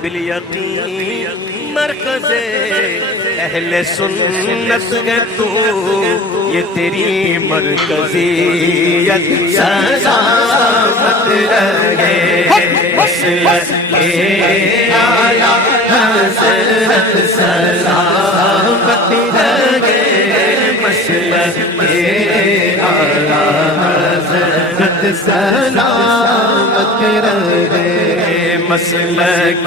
بالیقین مرکز اہل سنت ہے تو یہ تیری مرکزیت سلامت رہے مسلک اعلیٰ حضرت سلامت رہے مسلک اعلیٰ حضرت سلامت رہے مسلک